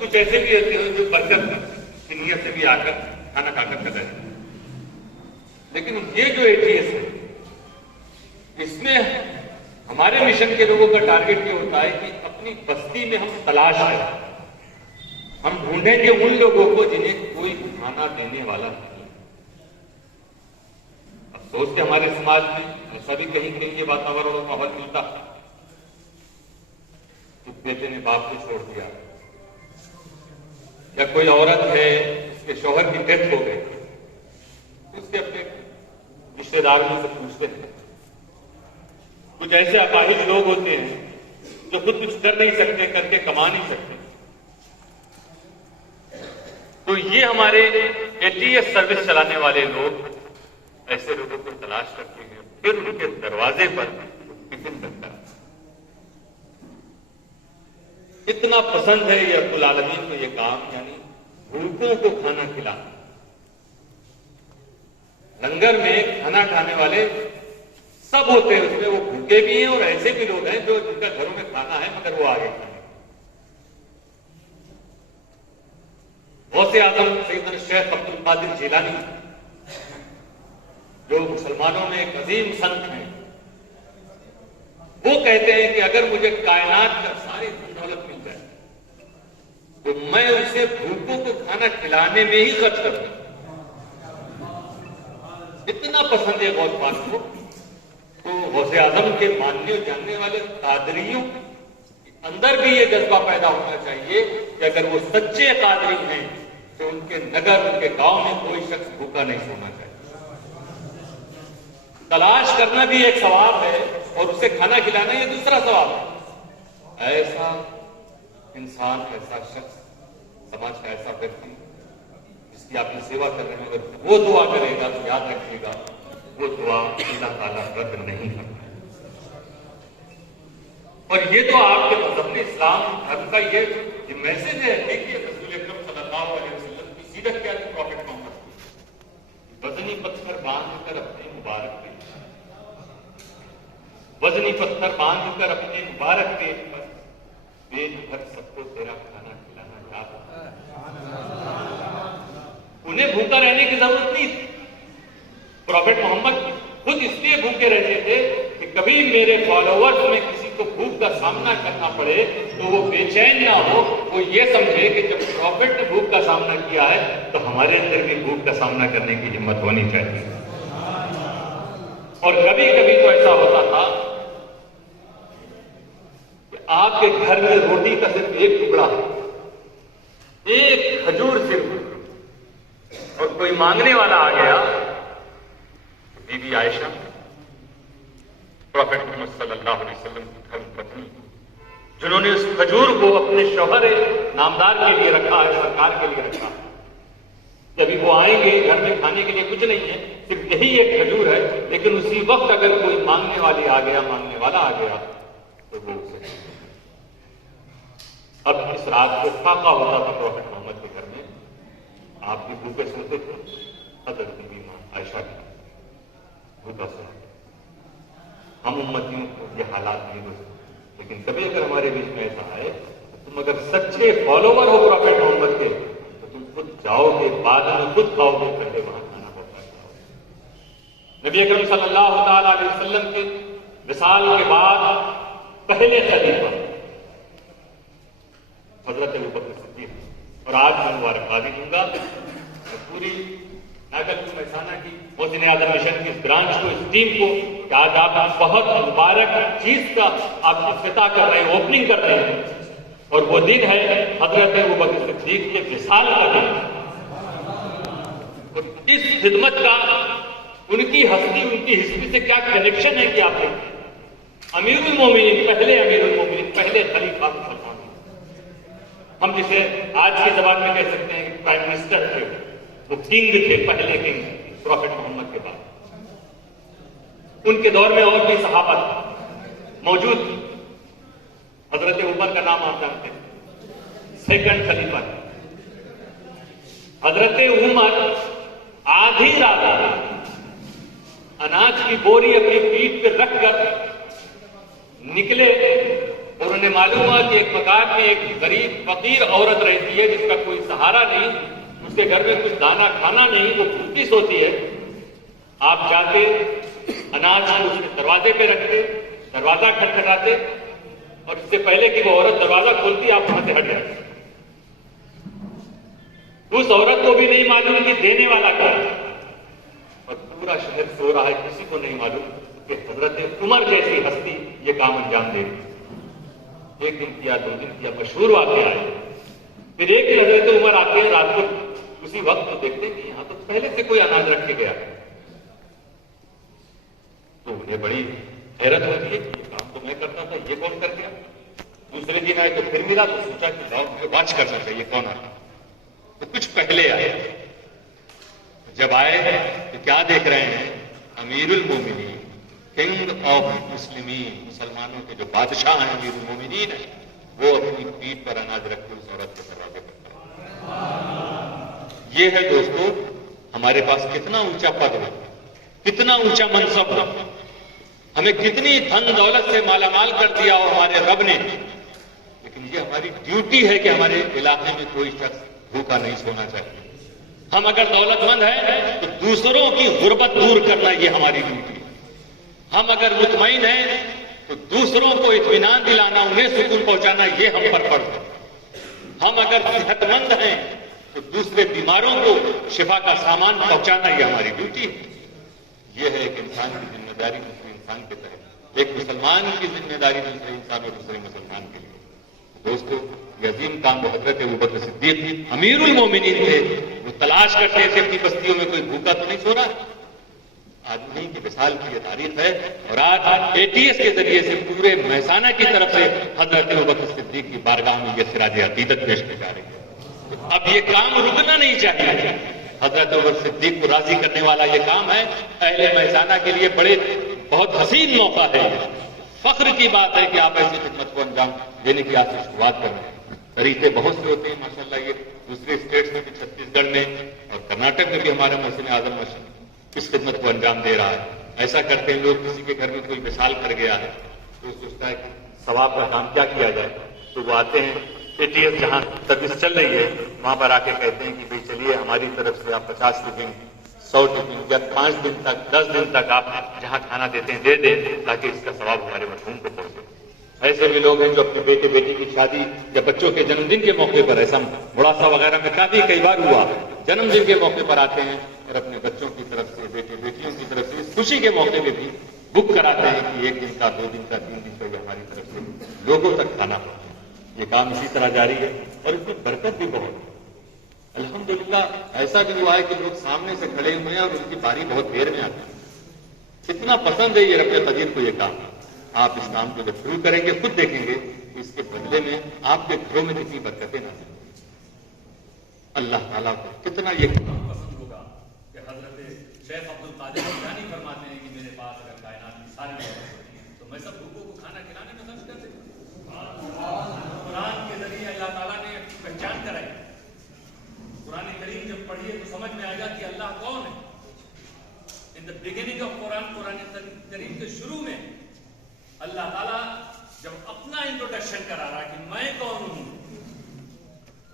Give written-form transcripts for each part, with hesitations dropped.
کچھ ایسے بھی ہوتے ہیں جو برکت کی نیت سے بھی آ کر کھانا کھا کر چلے جائیں. لیکن یہ جو ATS ہے اس میں ہمارے مشن کے لوگوں کا ٹارگٹ یہ ہوتا ہے کہ اپنی بستی میں ہم تلاش کریں, ہم ڈھونڈیں گے ان لوگوں کو جنہیں کوئی کھانا دینے والا نہیں. افسوس کہ ہمارے سماج میں ایسا بھی کہیں کہیں یہ واتاورن اور ماحول ملتا کہ بیٹے نے باپ کو چھوڑ دیا, یا کوئی عورت ہے اس کے شوہر کی ڈیتھ ہو گئی, اس کے اپنے رشتے داروں سے پوچھتے ہیں. کچھ ایسے اپاہج لوگ ہوتے ہیں جو خود کچھ کر نہیں سکتے, کر کے کما نہیں سکتے. تو یہ ہمارے ATS سروس چلانے والے لوگ ایسے لوگوں کو تلاش کرتے ہیں, پھر ان کے دروازے پر ٹفن کرتا ہے. اتنا پسند ہے یہ رب العالمین کو یہ کام, یعنی بھوکوں کو کھانا کھلانا. لنگر میں کھانا کھانے والے سب ہوتے ہیں, اس میں وہ بھوکے بھی ہیں اور ایسے بھی لوگ ہیں جو جن کا گھروں میں کھانا ہے مگر وہ آگے کھانے. غوث اعظم سیدنا شیخ عبد القادر جیلانی جو مسلمانوں میں ایک عظیم سنت ہیں, وہ کہتے ہیں کہ اگر مجھے کائنات کا ساری دولت مل جائے تو میں اسے بھوکوں کو کھانا کھلانے میں ہی خرچ کر دوں. اتنا پسند ہے غوث پاک کو. تو غوث اعظم کے ماننے اور جاننے والے قادریوں کے اندر بھی یہ جذبہ پیدا ہونا چاہیے کہ اگر وہ سچے قادری ہیں تو ان کے نگر, ان کے گاؤں میں کوئی شخص بھوکا نہیں سونا چاہیے. تلاش کرنا بھی ایک ثواب ہے اور اسے کھانا کھلانا یہ دوسرا ثواب ہے. ایسا انسان, ایسا شخص, سماج کا ایسا ویکتی جس کی آپ کی سیوا کر رہے ہیں, اگر وہ دعا کرے گا تو یاد رکھیے گا وہ دعا اللہ تعالیٰ رد نہیں کرتا. اور یہ تو آپ کے مذہب اسلام دھرم کا یہ میسج ہے کہ رسول اکرم صلی اللہ علیہ وسلم کی سیرت کیا تھی. پروفیٹ محمد کی وزنی پتھر باندھ کر اپنے مبارک پیٹ, وزنی پتھر باندھ کر اپنے مبارک پیٹ پر پیٹ بھر سب کو تیرا کھانا کھلانا چاہتا. انہیں بھوکا رہنے کی ضرورت نہیں تھی. پروفیٹ محمد خود اس لیے بھوکے رہتے تھے کہ کبھی میرے فالوورز میں کسی کو بھوک کا سامنا کرنا پڑے تو وہ بے چین نہ ہو, وہ یہ سمجھے کہ جب پروفیٹ نے بھوک کا سامنا کیا ہے تو ہمارے اندر بھی بھوک کا سامنا کرنے کی ہمت ہونی چاہیے. اور کبھی کبھی تو ایسا ہوتا تھا کہ آپ کے گھر میں روٹی کا صرف ایک ٹکڑا ہے, ایک کھجور صرف, اور کوئی مانگنے والا آ گیا. بی بی عائشہ پروفیٹ محمد صلی اللہ علیہ وسلم کی دھرم پتنی, جنہوں نے اس کھجور کو اپنے شوہر نامدار کے لیے رکھا ہے, سرکار کے لیے رکھا ہے. جب وہ آئیں گے گھر میں کھانے کے لیے کچھ نہیں ہے, صرف یہی ایک کھجور ہے, لیکن اسی وقت اگر کوئی مانگنے والی آ گیا, مانگنے والا آ گیا تو وہ اسے. اب اس رات کو فاقہ ہوتا تھا پروفیٹ محمد کے گھر میں, آپ بھی بھوکے سوتے تھے, حضرت بی بی عائشہ کی بھوکا سوتے. ہم امتیوں کو یہ حالات نہیں ہو سکتے, لیکن کبھی اگر ہمارے بیچ میں ایسا آئے تو تم اگر سچے فالوور ہو پروفیٹ محمد کے تو تم خود جاؤ گے, بعد میں خود کھاؤ گے, پہلے وہاں کھانا پہنچا جاؤ گے. نبی اکرم صلی اللہ تعالی علیہ وسلم کے وصال کے بعد پہلے خلیفہ حضرت ابوبکر صدیق, اور آج میں مبارکبادی دوں گا پوری ناگل محسانہ کی محسن اعظم مشن کی اس برانچ کو, اس ٹیم کو, کہ آج آپ بہت مبارک چیز کا آپ افتتاح کر رہے ہیں, اوپننگ کر رہے ہیں, اور وہ دن ہے حضرت ابوبکر صدیق کے وصال کا دن. اس خدمت کا ان کی ہستی, ان کی ہسٹری سے کیا کنیکشن ہے کہ آپ دیکھیں. امیر المومنین, پہلے امیر المومنین, پہلے خلیفہ مسلمان, ہم جسے آج کی زبان میں کہہ سکتے ہیں پرائم منسٹر تھے, وہ کنگ تھے, پہلے کنگ پروفیٹ محمد کے بعد. ان کے دور میں اور بھی صحابہ موجود تھے. حضرت عمر کا نام آپ جانتے ہیں, سیکنڈ خلیفہ. حضرت عمر آدھی رات اناج کی بوری اپنی پیٹھ پہ رکھ کر نکلے اور انہیں معلوم ہوا کہ ایک مکان میں ایک غریب فقیر عورت رہتی ہے جس کا کوئی سہارا نہیں، اس کے گھر میں کچھ دانا کھانا نہیں، وہ بھوکی سوتی ہے۔ آپ جاتے، اناج کو اس کے دروازے پہ رکھتے، دروازہ کھٹکھٹاتے، اور اس سے پہلے کہ وہ عورت دروازہ کھولتی آپ وہاں سے ہٹ جاتے۔ اس عورت کو بھی نہیں معلوم کہ دینے والا کون ہے، اور پورا شہر سو رہا ہے، کسی کو نہیں معلوم کہ حضرت عمر جیسی ہستی یہ کام انجام دے گی۔ ایک دن کیا، 2 دن کیا، مشہور واقعہ آئے۔ پھر ایک دن حضرت عمر آتے ہیں رات کو، اسی وقت تو دیکھتے ہیں کہ یہاں تو پہلے سے کوئی اناج رکھ کے گیا، تو انہیں بڑی حیرت ہوتی ہے کہ یہ کام تو میں کرتا تھا، یہ کون کر گیا؟ دوسرے دن آئے تو پھر ملا، تو سوچا کہ مجھے واچ کرنا چاہیے کون آیا، تو کچھ پہلے آئے۔ جب آئے تو کیا دیکھ رہے ہیں؟ امیر المومنین، کنگ آف مسلمین، مسلمانوں کے جو بادشاہ ہیں، امیر المومنین ہیں، وہ اپنی پیٹھ پر اناج رکھ کے اس عورت کے دروازے پر کھڑے ہیں۔ یہ ہے دوستو ہمارے پاس کتنا اونچا پد ہو، کتنا اونچا منصب ہو، ہمیں کتنی دھن دولت سے مالا مال کر دیا اور ہمارے رب نے، لیکن یہ ہماری ڈیوٹی ہے کہ ہمارے علاقے میں کوئی شخص بھوکا نہیں سونا چاہیے۔ ہم اگر دولت مند ہیں تو دوسروں کی غربت دور کرنا یہ ہماری ڈیوٹی ہے۔ ہم اگر مطمئن ہیں تو دوسروں کو اطمینان دلانا، انہیں سکون پہنچانا یہ ہم پر فرض ہے۔ ہم اگر صحت مند ہیں تو دوسرے بیماروں کو شفا کا سامان پہنچانا یہ ہماری ڈیوٹی ہے۔ یہ ہے ایک انسان کی ذمہ داری دوسرے انسان کے تحت، ایک مسلمان کی ذمہ داری دوسرے انسان اور دوسرے مسلمان کے لیے۔ دوستو یہ عظیم کام وہ حضرت ابوبکر صدیق امیر المومنین تھے، وہ تلاش کرتے تھے اپنی بستیوں میں کوئی بھوکا تو نہیں سو رہا۔ آج نہیں کی مثال کی یہ تاریخ ہے، اور آج ATS کے ذریعے سے پورے مہسانہ کی طرف سے حضرت ابوبکر صدیق کی بارگاہ میں یہ سراج عقیدت پیش کی جا رہی ہے۔ اب یہ کام رکنا نہیں چاہیے۔ حضرت ابوبکر صدیق کو راضی کرنے والا یہ کام ہے، اہل مہسانہ کے لیے بہت حسین موقع ہے۔ فخر کی بات ہے کہ آپ ایسی خدمت کو انجام دینے کی آج سے شروعات کر رہے ہیں۔ طریقے بہت سے ہوتے ہیں ماشاءاللہ، یہ دوسرے اسٹیٹس میں بھی، چھتیس گڑھ میں اور کرناٹک میں بھی ہمارا محسن اعظم اس خدمت کو انجام دے رہا ہے۔ ایسا کرتے ہیں لوگ، کسی کے گھر میں کوئی وصال کر گیا ہے تو سوچتا ہے کہ ثواب کا کام کیا کیا جائے، تو وہ آتے ہیں ATS جہاں سروس چل رہی ہے وہاں پر آ کے کہتے ہیں کہ بھئی چلیے ہماری طرف سے آپ 50 ٹفن، 100 ٹفن یا 5 دن تک، 10 دن تک آپ جہاں کھانا دیتے ہیں دے دیں، تاکہ اس کا ثواب ہمارے مرحوم کو پہنچے۔ ایسے بھی لوگ ہیں جو اپنے بیٹے بیٹی کی شادی یا بچوں کے جنم دن کے موقع پر، ایسا بڑھاپا وغیرہ میں کئی بار ہوا، جنم دن کے موقع پر آتے ہیں اور اپنے بچوں کی طرف سے، بیٹے بیٹیوں کی طرف سے اس خوشی کے موقع میں بھی بک کراتے ہیں کہ 1 دن کا، 2 دن کا، 3 دن کا یہ ہماری طرف سے لوگوں تک کھانا پہنچے۔ یہ کام اسی طرح جاری ہے اور اس میں برکت بھی بہت ہے۔ الحمدللہ ایسا بھی ہوا ہے کہ لوگ سامنے سے کھڑے ہوئے ہیں اور ان کی باری بہت دیر میں آتی ہے۔ اتنا پسند ہے یہ رب قدیر کو یہ کام۔ آپ اس کام کو جب شروع کریں گے خود دیکھیں گے کہ اس کے بدلے میں آپ کے گھروں میں کتنی برکتیں نازل ہوں گی۔ اللہ تعالیٰ کو کتنا یہ کام پسند ہوگا کہ حضرت شیخ عبد القادر جیلانی فرماتے ہیں کہ میرے پاس اگر کائنات کی ساری برکت ہوتی ہے تو میں سب لوگوں کو کھانا کھلانے میں خرچ کر دیتا ہوں۔ قرآن کے ذریعے اللہ تعالیٰ نے اپنی پہچان کرائی۔ قرآن کریم جب پڑھیے تو سمجھ میں آئے گا کہ اللہ کون ہے۔ ان دا بگننگ آف قرآن، قرآن کریم کے شروع میں اللہ تعالیٰ جب اپنا انٹروڈکشن کرا رہا کہ میں کون ہوں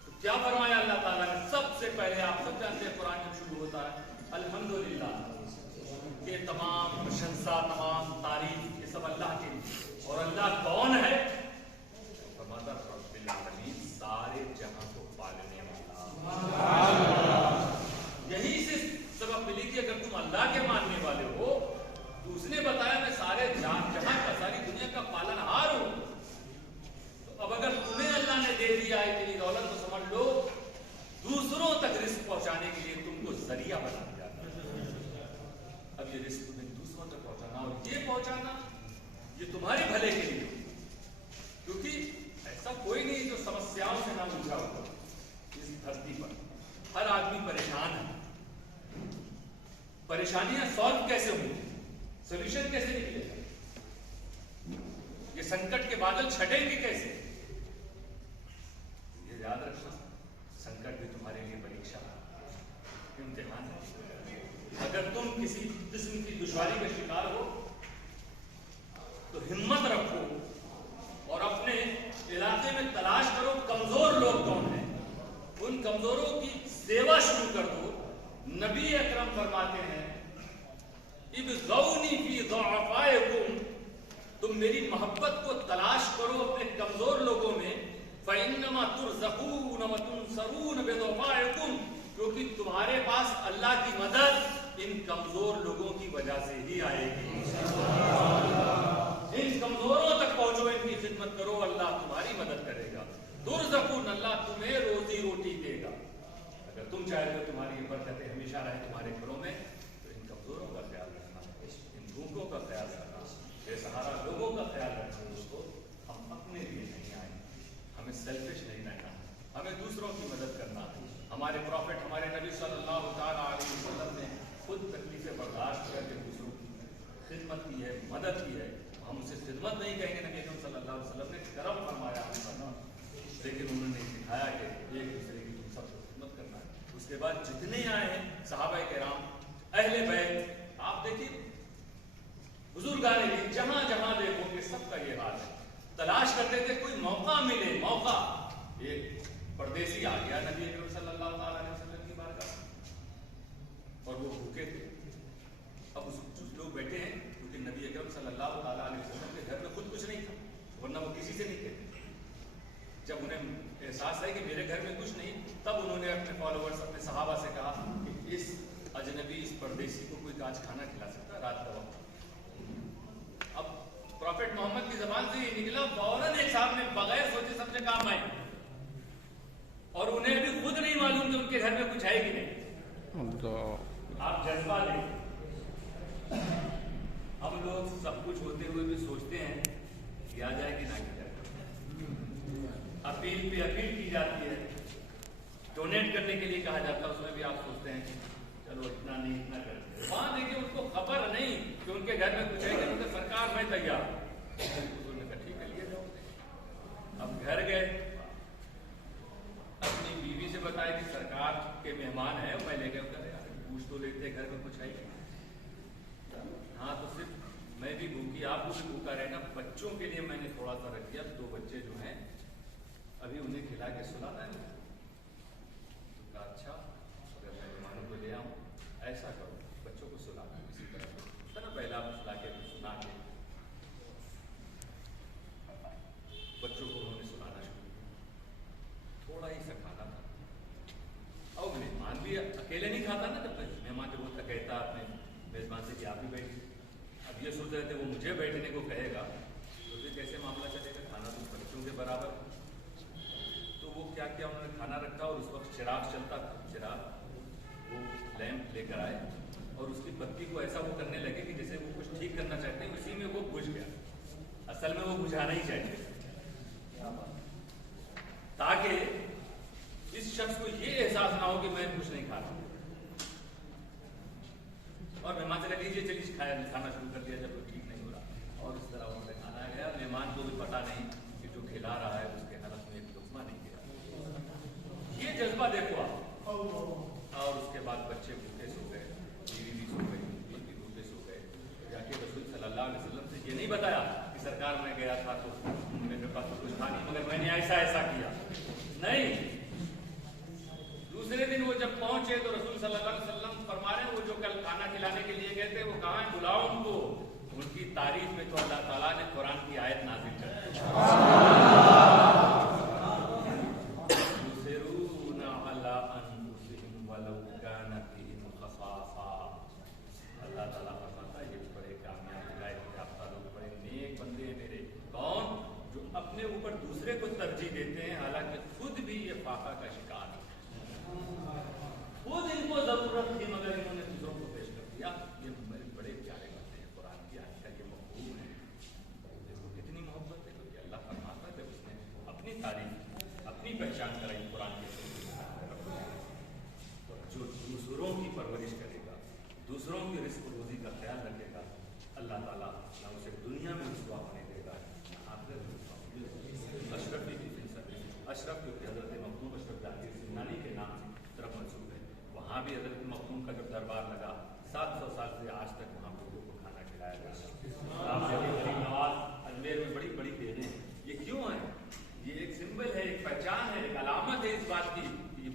تو کیا فرمایا اللہ تعالیٰ نے؟ سب سے پہلے آپ سب جانتے ہیں قرآن جب شروع ہوتا ہے الحمدللہ، کہ تمام پرشنسا، تمام تعریف یہ سب اللہ کے لیے۔ اور اللہ کون ہے؟ فرماتا رب العالمین، سارے جہاں کو پالنے والا۔ یہی سے سبق ملی کہ اگر تم اللہ کے ماننے والے ہو تو اس نے بتایا میں سارے جہاں کا، ساری دنیا کا پالن ہار ہوں، تو اب اگر تمہیں اللہ نے دے دیا ہے اتنی دولت تو سمجھ لو دوسروں تک رزق پہنچانے کے لیے تم کو ذریعہ بنا دیا۔ اب یہ رزق تمہیں دوسروں تک پہنچانا اور یہ پہنچانا یہ تمہارے بھلے کے لیے، کیونکہ ایسا کوئی نہیں جو سمسیاؤں سے نہ الجھا ہوا اس دھرتی پر۔ ہر آدمی پریشان ہے۔ پریشانیاں سالو کیسے ہوں گی، سولوشن کیسے نکلے گا، یہ سنکٹ کے بادل چھٹیں گے کیسے؟ یہ یاد رکھنا، سنکٹ بھی تمہارے لیے پریشا امتحان ہے۔ اگر تم کسی قسم کی دشواری کا شکار ہو تو ہمت رکھو اور اپنے علاقے میں تلاش کرو کمزور لوگ کون ہیں، ان کمزوروں کی سیوا شروع کر دو. نبی اکرم فرماتے ہیں ابغونی فی ضعفائکم، تم میری محبت کو تلاش کرو اپنے کمزور لوگوں میں. فإنما ترزقون وتنصرون بضعفائکم، کیونکہ تمہارے پاس اللہ کی مدد ان کمزور لوگوں کی وجہ سے ہی آئے گی. ان کمزوروں تک پہنچو، ان کی خدمت کرو، اللہ تمہاری مدد کرے گا. ترزقون، اللہ تمہیں روزی روٹی دے گا. اگر تم چاہتے ہو تمہاری یہ برکتیں ہمیشہ رہے تمہارے گھروں میں، تو ان کمزوروں کا خیال رکھنا، ان بھوکوں کا خیال رکھنا، بے سہارا لوگوں کا خیال رکھنا. دوستو، ہم اپنے لیے نہیں آئے، ہمیں سیلفش نہیں رہنا، ہمیں دوسروں کی مدد کرنا. ہمارے پروفٹ، ہمارے نبی صلی اللہ تعالیٰ علیہ وسلم نے خود تکلیفیں برداشت کر کے دوسروں کی خدمت کی ہے، مدد کی ہے. ہم اسے خدمت نہیں کہیں گے، نبی اکرم صلی اللہ علیہ وسلم نے کرم فرمایا ہمیں، لیکن انہوں نے سکھایا کہ ایک دوسرے کی تم سب کو خدمت کرنا ہے. اس کے بعد جتنے آئے ہیں صحابہ کرام، اہل بیت، آپ دیکھیے بزرگان دین، جہاں جہاں دیکھو کہ سب کا یہ حال ہے. تلاش کرتے تھے کوئی موقع ملے، موقع. ایک پردیسی آ گیا نبی اکرم صلی اللہ تعالیٰ علیہ وسلم کی بارگاہ، اور وہ بھوکے تھے. اب کچھ لوگ بیٹھے ہیں کیونکہ نبی اکرم صلی اللہ تعالیٰ علیہ وسلم کے گھر میں خود کچھ نہیں تھا، ورنہ وہ کسی سے نہیں کہتے. جب انہیں احساس ہے کہ میرے گھر میں کچھ نہیں، تب انہوں نے اپنے فالوورز، اپنے صحابہ سے کہا کہ اس اجنبی، اس پردیسی کو کوئی آج کھانا کھلا سکتا ہے رات کا وقت. اب پروفٹ محمد کی زبان سے یہ نکلا، فوراً ایک صاحب نے بغیر سوچے سمجھے کام آئے، اور انہیں بھی خود نہیں معلوم کہ ان کے گھر میں کچھ ہے کہ نہیں. آپ جذبہ لیں. ہم لوگ سب کچھ ہوتے ہوئے بھی سوچتے ہیں کہ آ جائے کہ نہ کی جائے. اپیل پہ اپیل کی جاتی ہے، ڈونیٹ کرنے کے لیے کہا جاتا ہے، اس میں بھی آپ سوچتے ہیں کہ چلو اتنا نہیں اتنا کرتے ہیں. وہاں دیکھیں اس کو خبر نہیں کہ ان کے گھر میں کچھ ہے، کہ سرکار میں تیار. انہوں نے کہا ٹھیک ہے لیے جاؤ. اب گھر گئے، اپنی بیوی سے بتایا کہ سرکار کے مہمان ہیں، میں لے گیا. پوچھ تو لیتے گھر میں کچھ ہے. ہاں تو صرف میں بھی بھوکی، آپ کو بھی بھوکا رہنا. بچوں کے لیے میں نے تھوڑا سا رکھ دیا، 2 بچے جو ہیں ابھی انہیں کھلا کے سلانا ہے. تو کہا اچھا، اگر میں مہمانوں کو لے آؤں ایسا کرو، بچوں کو سلانا کسی طرح نا، پہلا سلا کے سنا کے بچوں کو انہوں نے سلانا شروع کیا. تھوڑا ہی سا کھانا تھا. اور مہمان بھی اکیلے نہیں کھاتا نا، جب مہمان جب ہوتا کہتا اپنے میزبان سے کہ آپ بھی بیٹھے. اب یہ سوچ رہے تھے وہ مجھے بیٹھنے کو کہے گا تو پھر کیسے معاملہ چلے گا، کھانا تو بچوں کے برابر. تو وہ کیا کیا انہوں نے کھانا رکھا، اور اس وقت چراغ چلتا تھا. چراغ وہ لیمپ لے کر آئے، اور اس کی بتی کو ایسا وہ کرنے لگے کہ جیسے وہ کچھ ٹھیک کرنا چاہتے ہیں، اسی میں وہ بجھ گیا. اصل میں وہ بجھانا ہی چاہیے تاکہ اس شخص کو یہ احساس نہ ہو کہ میں کچھ نہیں کھا رہا. اور مہمان سے کہہ لیجیے چلیے کھانا شروع کر دیا جب وہ ٹھیک نہیں ہو رہا. اور اس طرح انہوں نے کھانا گیا. مہمان کو بھی پتا نہیں کہ جو کھلا رہا ہے اس کے حلق میں ایک لقمہ نہیں گیا. یہ جذبہ دیکھو آپ. اور اس کے بعد بچے بھوکے سو گئے، بیوی بھی سو گئی، یہ بھی بھوکے سو گئے. جا کے رسول صلی اللہ علیہ وسلم سے یہ نہیں بتایا کہ سرکار میں گیا تھا تو میرے پاس تو کچھ تھا نہیں، مگر میں نے ایسا ایسا کیا. نہیں. دوسرے دن وہ جب پہنچے تو رسول صلی اللہ علیہ وسلم فرما رہے ہیں وہ جو کل کھانا کھلانے کے لیے گئے تھے وہ کہاں ہیں، بلاؤ ان کو. ان کی تعریف میں تو اللہ تعالیٰ نے قرآن کی آیت نازل کر دی. یؤثرون علی انفسہم ولو کان بہم خصاصہ. اللہ تعالیٰ فرماتا ہے یہ بڑے کامیاب ہدایت یافتہ لوگ، بڑے نیک بندے ہیں میرے. کون؟ جو اپنے اوپر دوسرے کو ترجیح دیتے ہیں حالانکہ خود بھی یہ فاقہ کا شکار ہے. خود ان کو ضرورت تھی مگر انہوں نے دوسروں کو پیش کر دیا. یہ بڑے پیارے باتیں ہیں قرآن کی آیت کا یہ مفہوم ہے. دیکھو کتنی محبت ہے، کیونکہ اللہ فرماتا ہے جب اس نے اپنی تعریف، اپنی پہچان کرائی قرآن کے تو جو دوسروں کی پرورش کرے گا، دوسروں کی رزق و روزی کا خیال رکھے گا، اللہ تعالیٰ نہ اسے دنیا میں رسوا ہونے دے گا، آخرت میں اشرف کی اشرف جو کہ حضرت مخدوم اشرف جہانگیر سمنانی کے نام سے طرف منسوب ہے. وہاں بھی حضرت مخدوم کا جب دربار لگا 700 سال سے آج تک وہاں لوگوں کو کھانا کھلایا جاتا ہے. اجمیر میں بڑی بڑی بہنیں ہیں. یہ کیوں ہیں؟